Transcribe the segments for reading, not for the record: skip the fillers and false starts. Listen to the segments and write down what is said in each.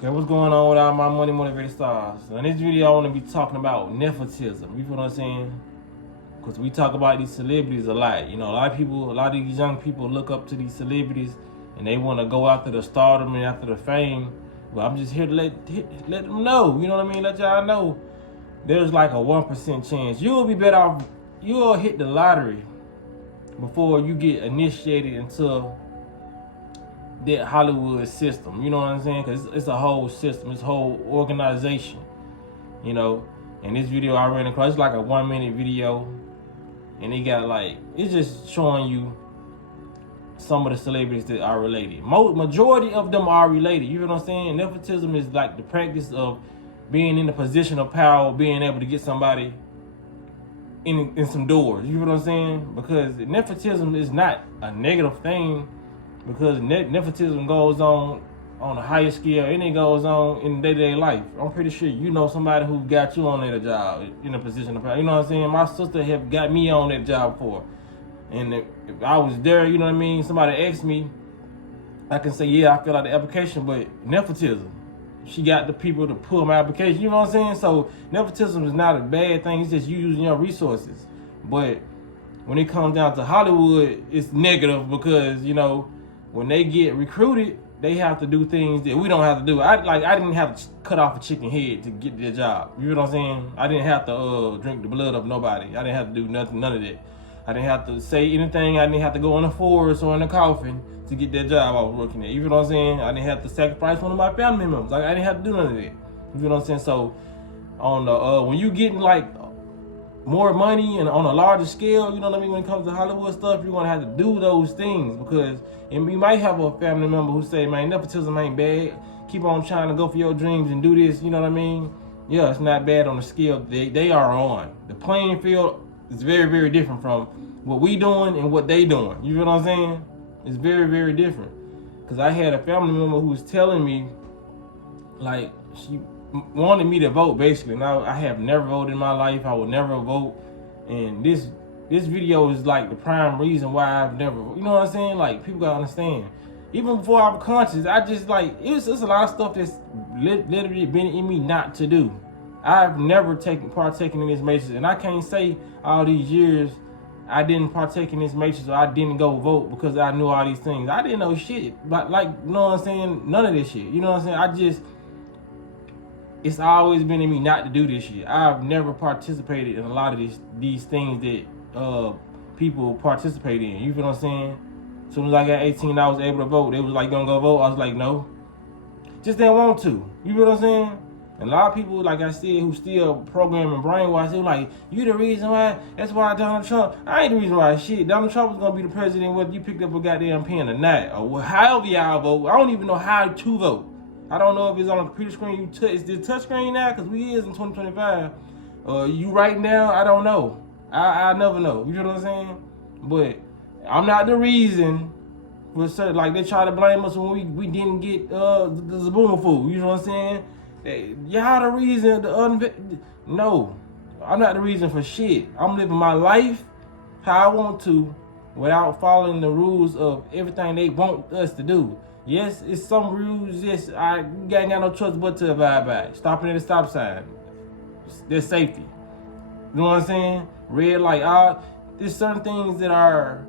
Okay, what's going on with all my money motivated stars? So in this video, I want to be talking about nepotism. You feel what I'm saying? Because we talk about these celebrities a lot. You know, a lot of these young people look up to these celebrities and they want to go after the stardom and after the fame. But I'm just here to let them know. You know what I mean? Let y'all know there's like a 1% chance you'll be better off. You'll hit the lottery before you get initiated into that Hollywood system, you know what I'm saying? Because it's a whole system, it's a whole organization, you know. And this video I ran across, it's like a 1-minute video, and they got like, it's just showing you some of the celebrities that are related. Majority of them are related, you know what I'm saying? Nepotism is like the practice of being in a position of power, being able to get somebody in some doors, you know what I'm saying? Because nepotism is not a negative thing, because nepotism goes on a higher scale and it goes on in day-to-day life. I'm pretty sure you know somebody who got you on that job in a position of power. You know what I'm saying? My sister have got me on that job before. And if I was there, you know what I mean, somebody asked me, I can say, yeah, I filled out the application, but nepotism. She got the people to pull my application, you know what I'm saying? So nepotism is not a bad thing, it's just you using your resources. But when it comes down to Hollywood, it's negative because, you know, when they get recruited, they have to do things that we don't have to do. I didn't have to cut off a chicken head to get their job. You know what I'm saying? I didn't have to drink the blood of nobody. I didn't have to do nothing, none of that. I didn't have to say anything. I didn't have to go in a forest or in a coffin to get that job I was working at. You know what I'm saying? I didn't have to sacrifice one of my family members. I didn't have to do none of that. You know what I'm saying? So on the when you getting like more money and on a larger scale, you know what I mean, when it comes to Hollywood stuff, you're gonna have to do those things, because and we might have a family member who say, man, nepotism ain't bad, keep on trying to go for your dreams and do this, you know what I mean? Yeah, it's not bad on the scale they are on. The playing field is very, very different from what we doing and what they doing. You know what I'm saying? It's very, very different. Because I had a family member who was telling me, like, she wanted me to vote, basically. Now, I have never voted in my life. I would never vote. And this video is like the prime reason why I've never, you know what I'm saying? Like, people gotta understand. Even before I'm conscious, I just like, it's a lot of stuff that's literally been in me not to do. I've never partaken in this matrix, and I can't say all these years I didn't partake in this matrix or I didn't go vote because I knew all these things. I didn't know shit, but like, you know what I'm saying? None of this shit, you know what I'm saying? It's always been in me not to do this shit. I've never participated in a lot of these things that people participate in. You feel what I'm saying? As soon as I got 18, I was able to vote. They was like, gonna go vote? I was like, no. Just didn't want to. You feel what I'm saying? And a lot of people, like I said, who still programming brainwash, they were like, you the reason why, that's why Donald Trump, I ain't the reason why shit. Donald Trump was gonna be the president whether you picked up a goddamn pen or not. Or however y'all vote. I don't even know how to vote. I don't know if it's on a computer screen. Is this touch screen now? Because we is in 2025. You right now? I don't know. I never know. You know what I'm saying? But I'm not the reason for certain. Like, they try to blame us when we didn't get the Zaboomer food. You know what I'm saying? Y'all the reason. No, I'm not the reason for shit. I'm living my life how I want to without following the rules of everything they want us to do. Yes, it's some rules. Yes, I ain't got no choice but to abide by. Stopping at a stop sign. There's safety. You know what I'm saying? Red light. There's certain things that are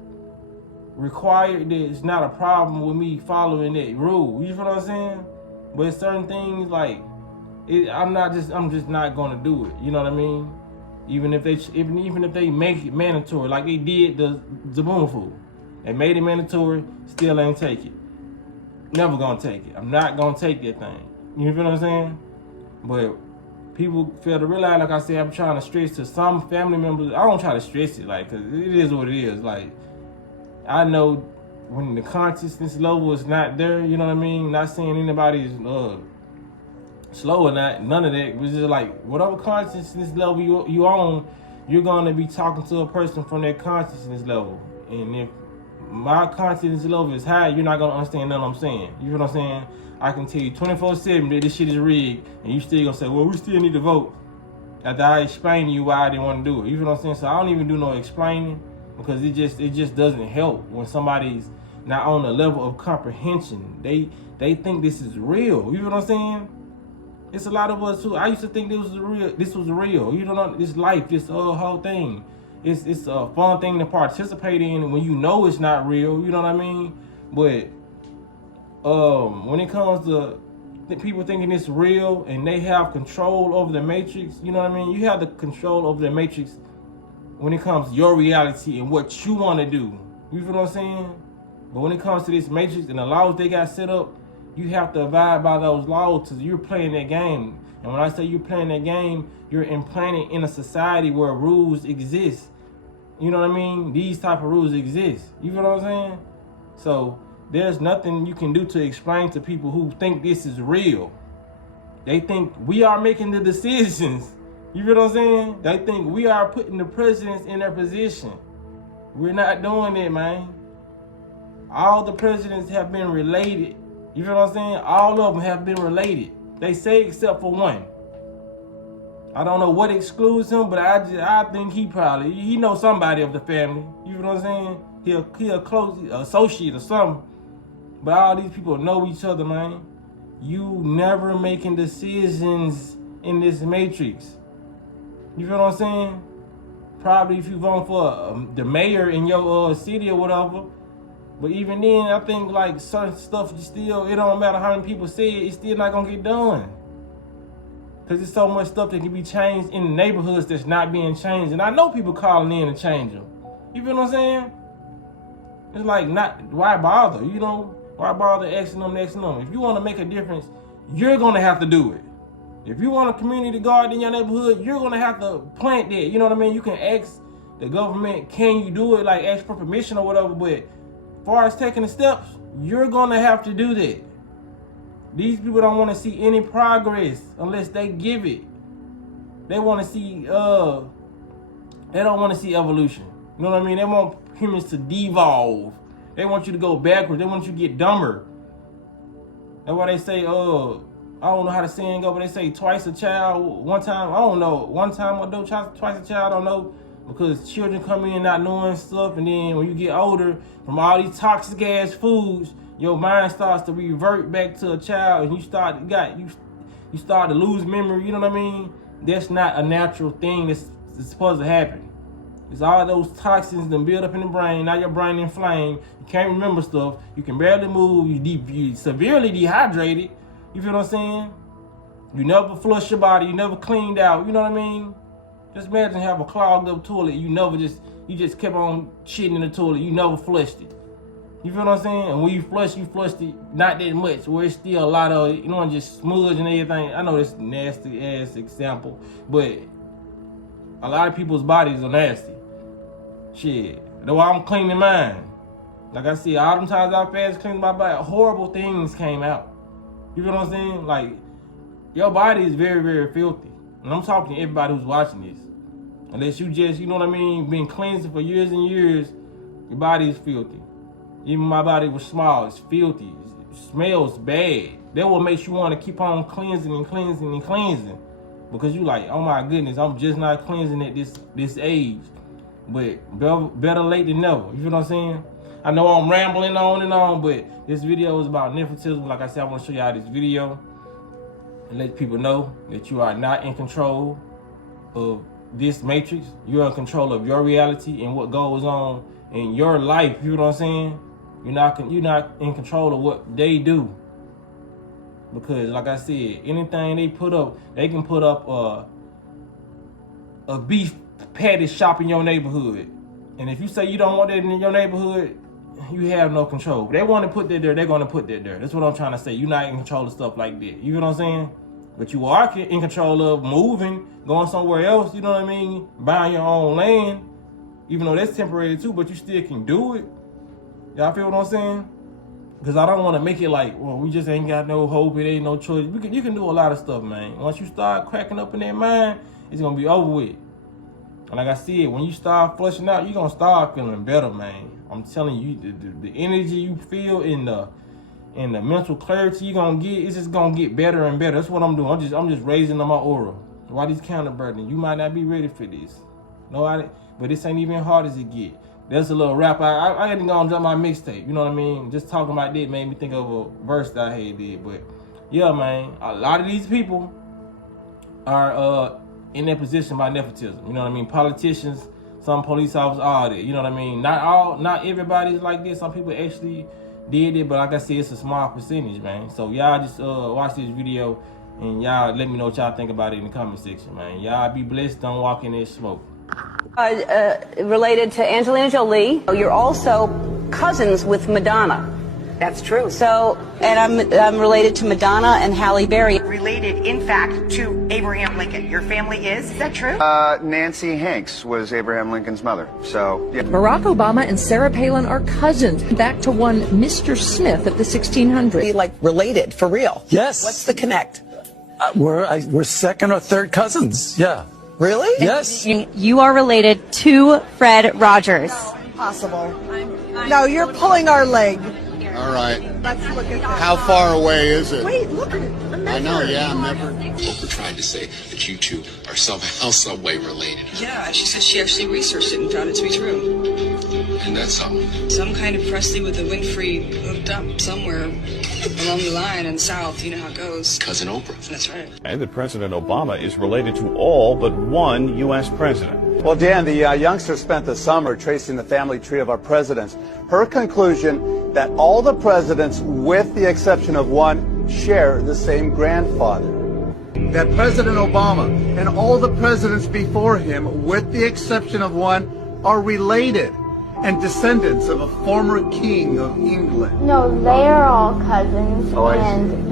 required that it's not a problem with me following that rule. You know what I'm saying? But it's certain things like I'm just not gonna do it. You know what I mean? Even if they make it mandatory, like they did the Zaboomer food. They made it mandatory, still ain't take it. Never gonna take it. I'm not gonna take that thing. You feel what I'm saying? But people fail to realize, like I said, I'm trying to stress to some family members. I don't try to stress it, like, cause it is what it is. Like, I know when the consciousness level is not there, you know what I mean? Not saying anybody's slow or not, none of that. It's just like, whatever consciousness level you on, you're gonna be talking to a person from that consciousness level. And if my consciousness level is high, you're not gonna understand nothing I'm saying. You know what I'm saying? I can tell you 24/7 that this shit is rigged, and you still gonna say, well, we still need to vote. After I explain to you why I didn't want to do it. You know what I'm saying? So I don't even do no explaining, because it just doesn't help when somebody's not on the level of comprehension. They think this is real. You know what I'm saying? It's a lot of us who I used to think this was real. You know, this life, this whole thing. It's a fun thing to participate in when you know it's not real. You know what I mean? But when it comes to people thinking it's real and they have control over the matrix, you know what I mean? You have the control over the matrix when it comes to your reality and what you want to do. You feel what I'm saying? But when it comes to this matrix and the laws they got set up, you have to abide by those laws because you're playing that game. And when I say you're playing that game, you're implanted in a society where rules exist. You know what I mean? These type of rules exist. You feel what I'm saying? So there's nothing you can do to explain to people who think this is real. They think we are making the decisions. You feel what I'm saying? They think we are putting the presidents in their position. We're not doing it, man. All the presidents have been related. You feel what I'm saying? All of them have been related. They say except for one. I don't know what excludes him, but I think he knows somebody of the family. You feel what I'm saying? He a close associate or something. But all these people know each other, man. You never making decisions in this matrix. You feel what I'm saying? Probably if you vote for the mayor in your city or whatever. But even then, I think like certain stuff, it don't matter how many people say it, it's still not gonna get done. Cause there's so much stuff that can be changed in the neighborhoods that's not being changed. And I know people calling in to change them. You feel what I'm saying? It's like, why bother? You know, why bother asking them? If you wanna make a difference, you're gonna have to do it. If you want a community garden in your neighborhood, you're gonna have to plant that. You know what I mean? You can ask the government, can you do it? Like ask for permission or whatever, but as far as taking the steps, you're gonna have to do that. These people don't want to see any progress unless they give it. They want to see, they don't want to see evolution. You know what I mean? They want humans to devolve. They want you to go backwards. They want you to get dumber. That's why they say, I don't know how the saying go, but they say twice a child, one time, I don't know. One time adult, twice a child, I don't know. Because children come in not knowing stuff, and then when you get older, from all these toxic ass foods, your mind starts to revert back to a child, and you start to lose memory. You know what I mean? That's not a natural thing that's supposed to happen. It's all those toxins that build up in the brain. Now your brain inflamed. You can't remember stuff. You can barely move. You severely dehydrated. You feel what I'm saying? You never flush your body. You never cleaned out. You know what I mean? Just imagine have a clogged up toilet. You just kept on shitting in the toilet. You never flushed it. You feel what I'm saying? And when you flushed it not that much, where it's still a lot of, you know, just smudge and everything. I know this nasty ass example, but a lot of people's bodies are nasty. Shit. That's why I'm cleaning mine. Like I said, all them times I fast cleaned my body, horrible things came out. You feel what I'm saying? Like, your body is very, very filthy. And I'm talking to everybody who's watching this. Unless you just, you know what I mean, been cleansing for years and years, your body is filthy. Even my body was small, it's filthy, it smells bad. That what makes you want to keep on cleansing and cleansing and cleansing. Because you like, oh my goodness, I'm just not cleansing at this age. But better late than never, you feel what I'm saying? I know I'm rambling on and on, but this video is about nepotism. Like I said, I want to show y'all this video and let people know that you are not in control of this matrix. You're in control of your reality and what goes on in your life. You know what I'm saying? You're not in control of what they do. Because like I said, anything they put up, they can put up a beef patty shop in your neighborhood. And if you say you don't want that in your neighborhood, you have no control. If they want to put that there, they're going to put that there. That's what I'm trying to say. You're not in control of stuff like that. You know what I'm saying? But you are in control of moving, going somewhere else, you know what I mean? Buying your own land, even though that's temporary too, but you still can do it. Y'all feel what I'm saying? Because I don't want to make it like, well, we just ain't got no hope, it ain't no choice. You can do a lot of stuff, man. Once you start cracking up in that mind, it's going to be over with. And like I said, when you start flushing out, you're going to start feeling better, man. I'm telling you, the energy you feel in the mental clarity you're going to get, it's just going to get better and better. That's what I'm doing. I'm just raising my aura. Why these counterburden? You might not be ready for this. No, but this ain't even hard as it get. That's a little rap. I had to go and drop my mixtape. You know what I mean? Just talking about that made me think of a verse that I had did. But yeah, man, a lot of these people are in their position by nepotism. You know what I mean? Politicians, some police officers, all that. You know what I mean? Not everybody's like this. Some people actually did it, but like I said, it's a small percentage, man. So y'all just watch this video and y'all let me know what y'all think about it in the comment section, man. Y'all be blessed. Don't walk in there smoke. Related to Angelina Jolie, you're also cousins with Madonna. That's true. So, and I'm related to Madonna and Halle Berry. Related, in fact, to Abraham Lincoln. Your family is that true? Nancy Hanks was Abraham Lincoln's mother. So, yeah. Barack Obama and Sarah Palin are cousins, back to one Mr. Smith of the 1600s. Like related, for real? Yes. What's the connect? We're second or third cousins. Yeah. Really? Yes. You are related to Fred Rogers. Possible. No, you're pulling our leg. All right. Let's look at that. How far away is it? Wait, look at it. I know, yeah, I'm never. Oprah tried to say that you two are somehow, some way related. Yeah, she said she actually researched it and found it to be true. And that's some kind of Presley with a Winfrey hooked up somewhere along the line in the South. You know how it goes. Cousin Oprah. That's right. And that President Obama is related to all but one U.S. president. Well, Dan, the youngster spent the summer tracing the family tree of our presidents. Her conclusion that all the presidents, with the exception of one, share the same grandfather. That President Obama and all the presidents before him, with the exception of one, are related and descendants of a former king of England. No, they are all cousins, Oh, and